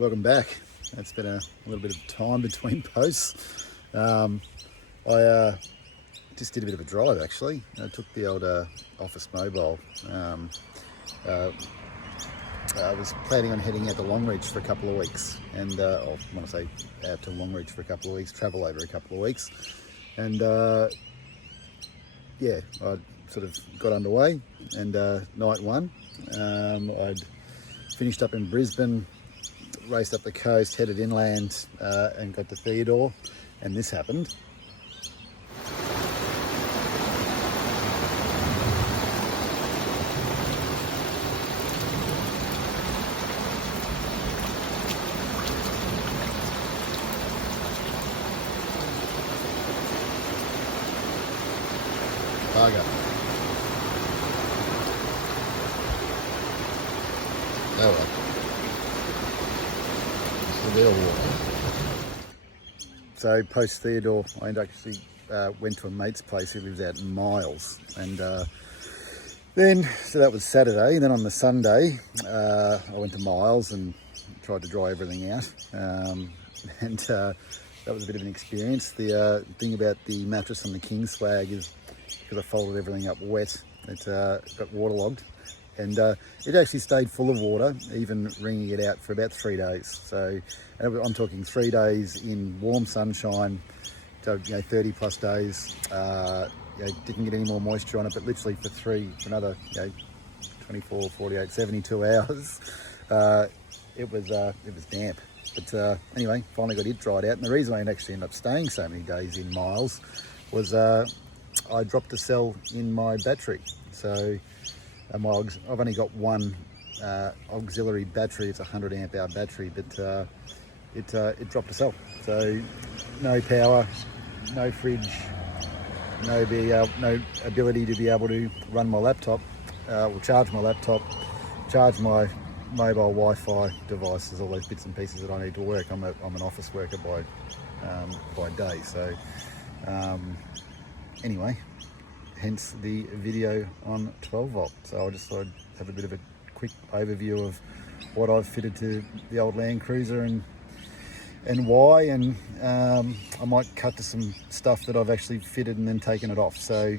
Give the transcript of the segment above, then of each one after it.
welcome back. It's been a little bit of time between posts. I just did a bit of a drive actually. I took the old office mobile. I was planning on heading out to Longreach for a couple of weeks, and when I say out to Longreach for a couple of weeks, travel over a couple of weeks, and yeah, I sort of got underway, and night one, I'd finished up in Brisbane, raced up the coast, headed inland, and got to Theodore, and this happened. Bugger. Oh well. It's the real water. So post Theodore, I actually went to a mate's place who lives out in Miles, and so that was Saturday. And then on the Sunday, I went to Miles and tried to dry everything out, and that was a bit of an experience. The thing about the mattress on the King Swag is, because I folded everything up wet, it got waterlogged, and it actually stayed full of water, even wringing it out for about 3 days. So I'm talking 3 days in warm sunshine, so 30 plus days. Didn't get any more moisture on it, but literally for another 24, 48, 72 hours, it was damp. But anyway, finally got it dried out, and the reason I actually ended up staying so many days in Miles was I dropped a cell in my battery. So I've only got one auxiliary battery. It's a 100 amp hour battery, but it dropped a cell. So no power, no fridge, no ability to be able to run my laptop, or charge my laptop, charge my mobile Wi-Fi devices, all those bits and pieces that I need to work. I'm an office worker by day. So anyway, hence the video on 12 volt. So I just thought I'd have a bit of a quick overview of what I've fitted to the old Land Cruiser and why, and I might cut to some stuff that I've actually fitted and then taken it off. So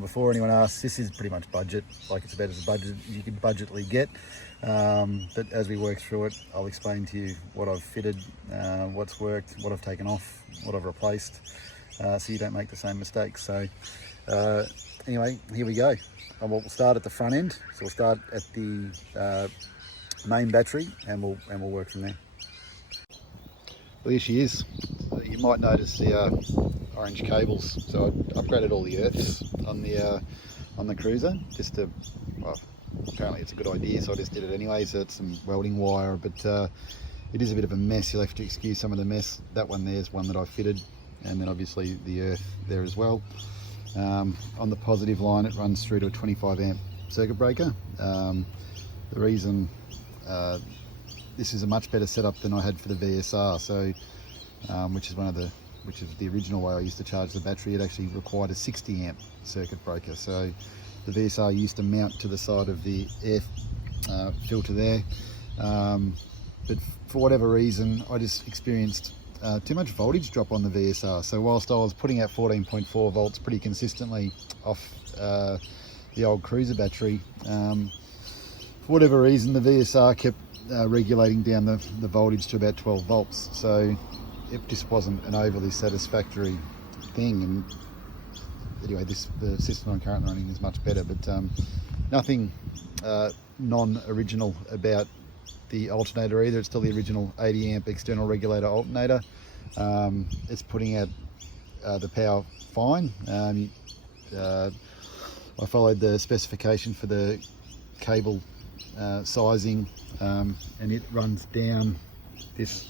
before anyone asks, this is pretty much budget, like it's about as budget you could budgetly get. But as we work through it, I'll explain to you what I've fitted, what's worked, what I've taken off, what I've replaced, so you don't make the same mistakes. So anyway, here we go. We'll start at the front end. So we'll start at the main battery, and we'll work from there. Well, here she is. You might notice the orange cables. So I upgraded all the earths on the cruiser, just to, well, apparently it's a good idea, so I just did it anyway. So it's some welding wire, but it is a bit of a mess. You'll have to excuse some of the mess. That one there's one that I fitted, and then obviously the earth there as well. On the positive line, it runs through to a 25 amp circuit breaker. The reason this is a much better setup than I had for the VSR, so which is the original way I used to charge the battery. It actually required a 60 amp circuit breaker. So the VSR used to mount to the side of the air filter there, but for whatever reason I just experienced too much voltage drop on the VSR. So whilst I was putting out 14.4 volts pretty consistently off the old cruiser battery, for whatever reason the VSR kept regulating down the voltage to about 12 volts. So it just wasn't an overly satisfactory thing. And anyway, the system I'm currently running is much better, but nothing non-original about the alternator either. It's still the original 80 amp external regulator alternator. It's putting out the power fine. I followed the specification for the cable sizing, and it runs down this.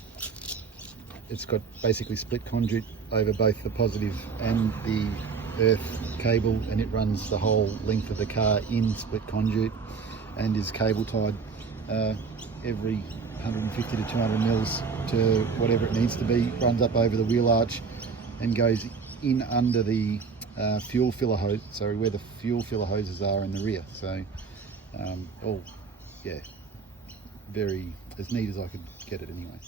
It's got basically split conduit over both the positive and the earth cable, and it runs the whole length of the car in split conduit, and is cable tied every 150 to 200 mils to whatever it needs to be. Runs up over the wheel arch and goes in under the fuel filler hose, so where the fuel filler hoses are in the rear. So all, yeah, very as neat as I could get it anyway.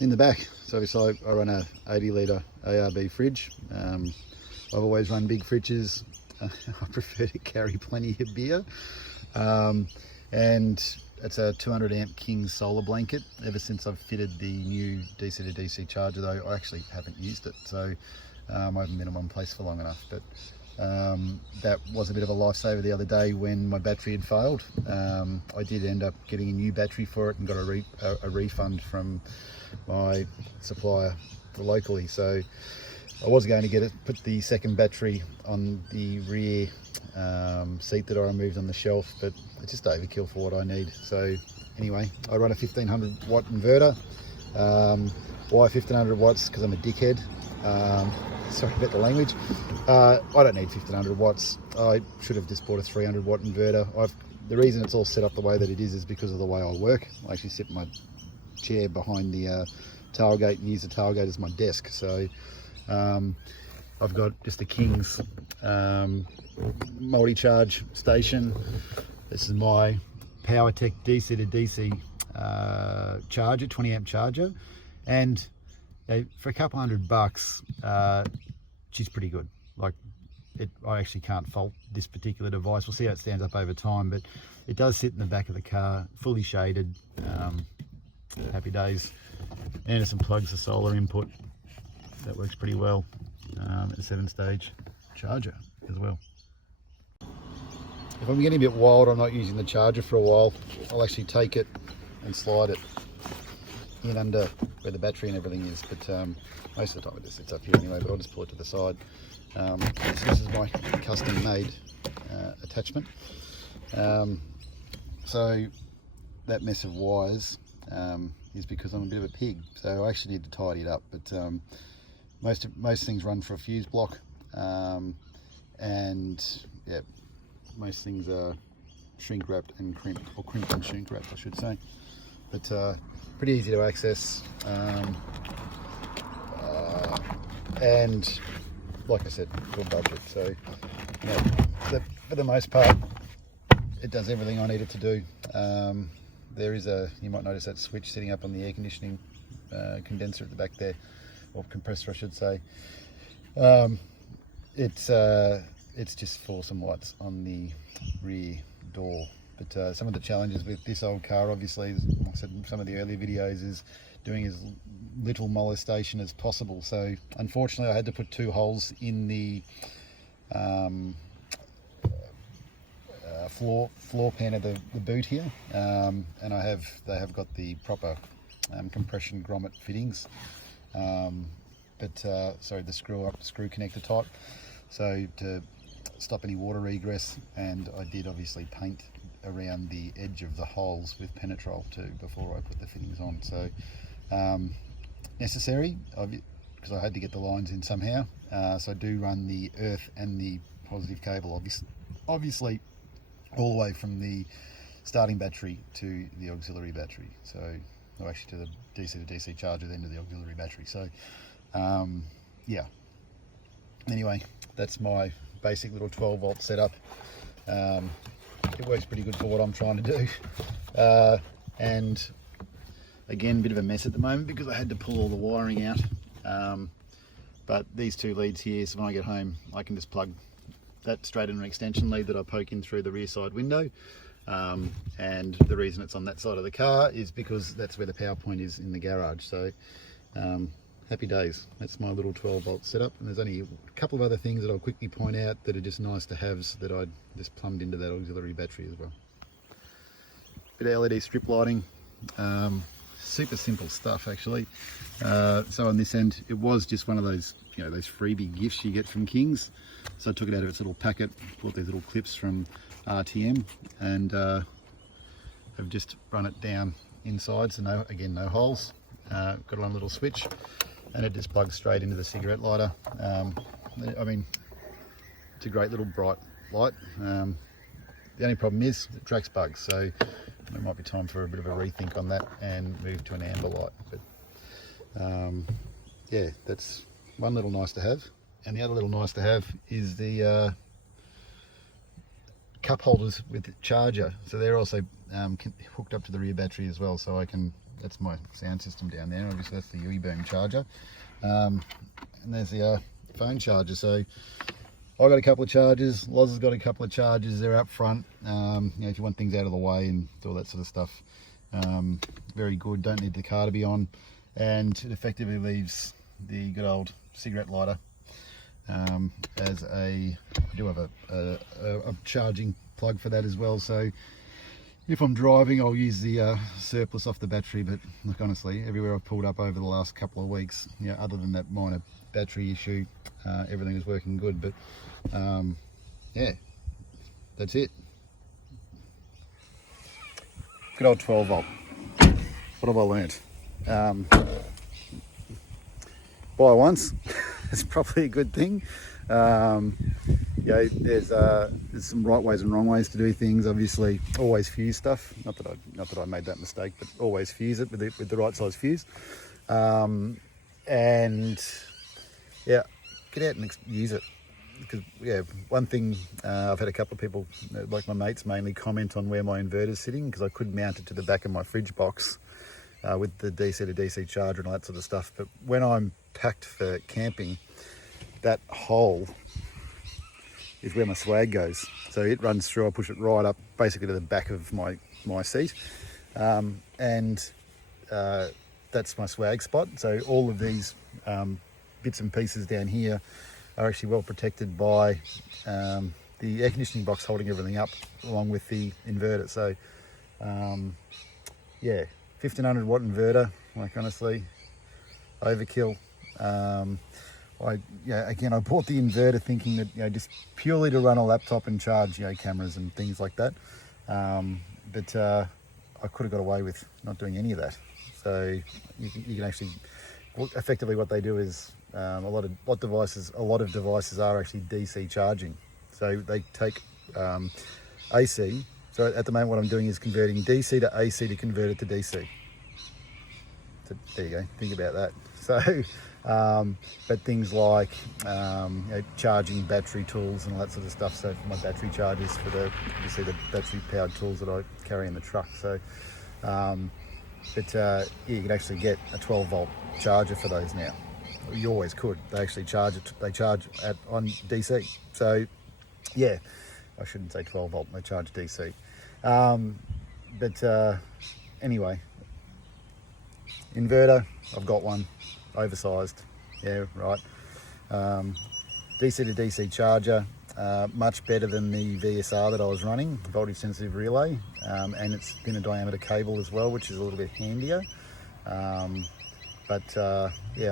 In the back, so obviously I run a 80 litre ARB fridge. I've always run big fridges. I prefer to carry plenty of beer. And it's a 200 amp King solar blanket. Ever since I've fitted the new DC to DC charger though, I actually haven't used it. So I haven't been in one place for long enough. But that was a bit of a lifesaver the other day when my battery had failed. I did end up getting a new battery for it and got a refund from my supplier locally. So I was going to put the second battery on the rear seat that I removed on the shelf, but it's just overkill for what I need. So anyway, I run a 1500 watt inverter. Why 1500 watts? Because I'm a dickhead. Sorry about the language. I don't need 1500 watts. I should have just bought a 300 watt inverter. The reason it's all set up the way that it is because of the way I work. I actually sit in my chair behind the tailgate and use the tailgate as my desk. So I've got just the King's multi-charge station. This is my PowerTech DC to DC charger, 20 amp charger, and for a couple $100, she's pretty good. Like I actually can't fault this particular device. We'll see how it stands up over time, but it does sit in the back of the car, fully shaded. Happy days. Anderson plugs the solar input. That works pretty well. A 7-stage charger as well. If I'm getting a bit wild, I'm not using the charger for a while, I'll actually take it and slide it in under where the battery and everything is, but most of the time it just sits up here anyway, but I'll just pull it to the side. So this is my custom made attachment. So that mess of wires is because I'm a bit of a pig, so I actually need to tidy it up, but most things run for a fuse block, and yeah, most things are shrink wrapped and crimped, or crimped and shrink wrapped I should say, but pretty easy to access, and like I said, good budget. So yeah, for the most part it does everything I need it to do. There is you might notice that switch sitting up on the air conditioning condenser at the back there, or compressor I should say. It's just for some lights on the rear door. But some of the challenges with this old car, obviously, as I said in some of the earlier videos, is doing as little molestation as possible. So unfortunately I had to put 2 holes in the floor pan of the boot here, and they have got the proper compression grommet fittings, sorry, the screw connector type, so to stop any water egress. And I did obviously paint around the edge of the holes with Penetrol too before I put the fittings on. So necessary, because I had to get the lines in somehow. So I do run the earth and the positive cable, obviously all the way from the starting battery to the auxiliary battery. So, or actually to the DC to DC charger, then to the auxiliary battery. So yeah, anyway, that's my basic little 12 volt setup. It works pretty good for what I'm trying to do, and again, a bit of a mess at the moment because I had to pull all the wiring out, but these 2 leads here, so when I get home I can just plug that straight in an extension lead that I poke in through the rear side window, and the reason it's on that side of the car is because that's where the power point is in the garage. So happy days. That's my little 12 volt setup, and there's only a couple of other things that I'll quickly point out that are just nice to haves that I just plumbed into that auxiliary battery as well. Bit of LED strip lighting, super simple stuff actually. So on this end, it was just one of those, those freebie gifts you get from King's. So I took it out of its little packet, bought these little clips from RTM, and have just run it down inside. So no holes. Got a little switch, and it just plugs straight into the cigarette lighter. I mean, it's a great little bright light. The only problem is it attracts bugs, so it might be time for a bit of a rethink on that and move to an amber light. But yeah, that's one little nice to have. And the other little nice to have is the cup holders with the charger. So they're also hooked up to the rear battery as well, so I can, that's my sound system down there, obviously that's the UE-beam charger, and there's the phone charger. So I got a couple of chargers, Loz has got a couple of chargers, they're up front, you know, if you want things out of the way and all that sort of stuff. Very good, don't need the car to be on, and it effectively leaves the good old cigarette lighter as I do have a charging plug for that as well. So if I'm driving, I'll use the surplus off the battery, but look, honestly, everywhere I've pulled up over the last couple of weeks, you know, other than that minor battery issue, everything is working good. But yeah, that's it. Good old 12 volt. What have I learnt? Buy once. It's probably a good thing. You know, there's some right ways and wrong ways to do things. Obviously, always fuse stuff. Not that I made that mistake, but always fuse it with the right size fuse. And yeah, get out and use it. Because yeah, one thing I've had a couple of people, like my mates mainly, comment on where my inverter's sitting, because I could mount it to the back of my fridge box with the DC to DC charger and all that sort of stuff. But when I'm packed for camping, that hole is where my swag goes. So it runs through, I push it right up basically to the back of my seat. And that's my swag spot. So all of these bits and pieces down here are actually well protected by the air conditioning box holding everything up along with the inverter. So yeah, 1500 watt inverter, like honestly, overkill. Again, I bought the inverter thinking that, you know, just purely to run a laptop and charge, you know, cameras and things like that. But I could have got away with not doing any of that. So you can actually, effectively what they do is a lot of devices are actually DC charging. So they take AC. So at the moment what I'm doing is converting DC to AC to convert it to DC. So there you go, think about that. So, but things like you know, charging battery tools and all that sort of stuff. So for my battery chargers for the battery powered tools that I carry in the truck. So, yeah, you can actually get a 12 volt charger for those now. You always could. They actually charge it. They charge on DC. So, yeah, I shouldn't say 12 volt. They charge DC. Anyway, inverter. I've got one, oversized. Yeah, right. DC to DC charger. Much better than the VSR that I was running, voltage sensitive relay, and it's thinner diameter cable as well, which is a little bit handier. Yeah,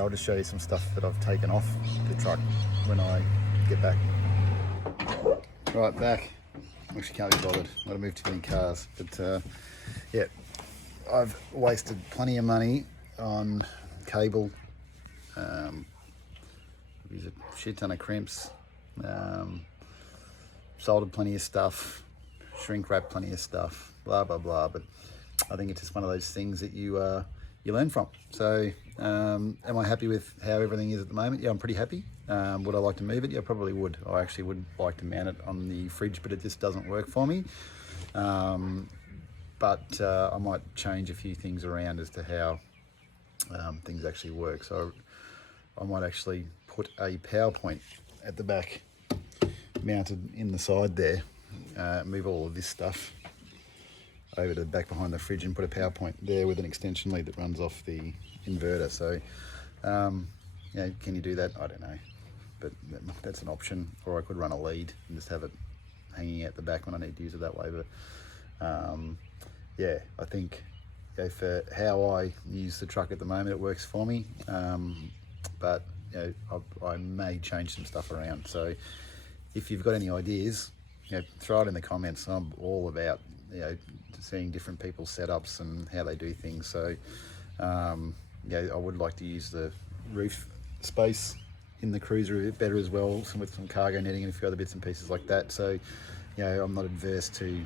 I'll just show you some stuff that I've taken off the truck when I get back. Right, back. Actually can't be bothered. I've got to move too many cars. But yeah, I've wasted plenty of money on cable. Use a shit ton of crimps. Soldered plenty of stuff. Shrink wrapped plenty of stuff. Blah, blah, blah. But I think it's just one of those things that you learn from. So am I happy with how everything is at the moment? Yeah, I'm pretty happy. Would I like to move it? Yeah, probably would. I actually would like to mount it on the fridge, but it just doesn't work for me. I might change a few things around as to how things actually work. So I might actually put a power point at the back, mounted in the side there, move all of this stuff over to the back behind the fridge and put a power point there with an extension lead that runs off the inverter. So, you know, can you do that? I don't know, but that's an option. Or I could run a lead and just have it hanging out the back when I need to use it that way. But yeah, I think, you know, for how I use the truck at the moment, it works for me. But you know, I may change some stuff around. So if you've got any ideas, you know, throw it in the comments. I'm all about, you know, seeing different people's setups and how they do things. So yeah, I would like to use the roof space in the cruiser a bit better as well, with some cargo netting and a few other bits and pieces like that. So, you know, I'm not adverse to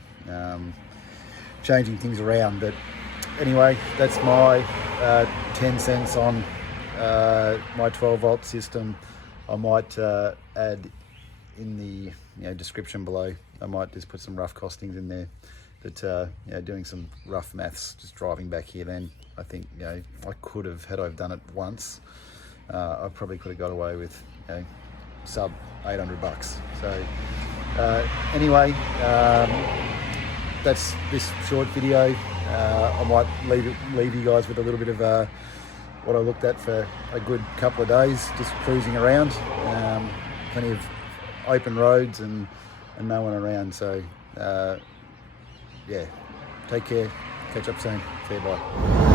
changing things around. But anyway, that's my 10 cents on my 12 volt system. I might add in the description below, I might just put some rough costings in there But doing some rough maths, just driving back here, then I think I could have, had I done it once, I probably could have got away with sub $800. So anyway, that's this short video. I might leave you guys with a little bit of what I looked at for a good couple of days, just cruising around. Plenty of open roads and no one around. So yeah, take care. Catch up soon. See you, bye.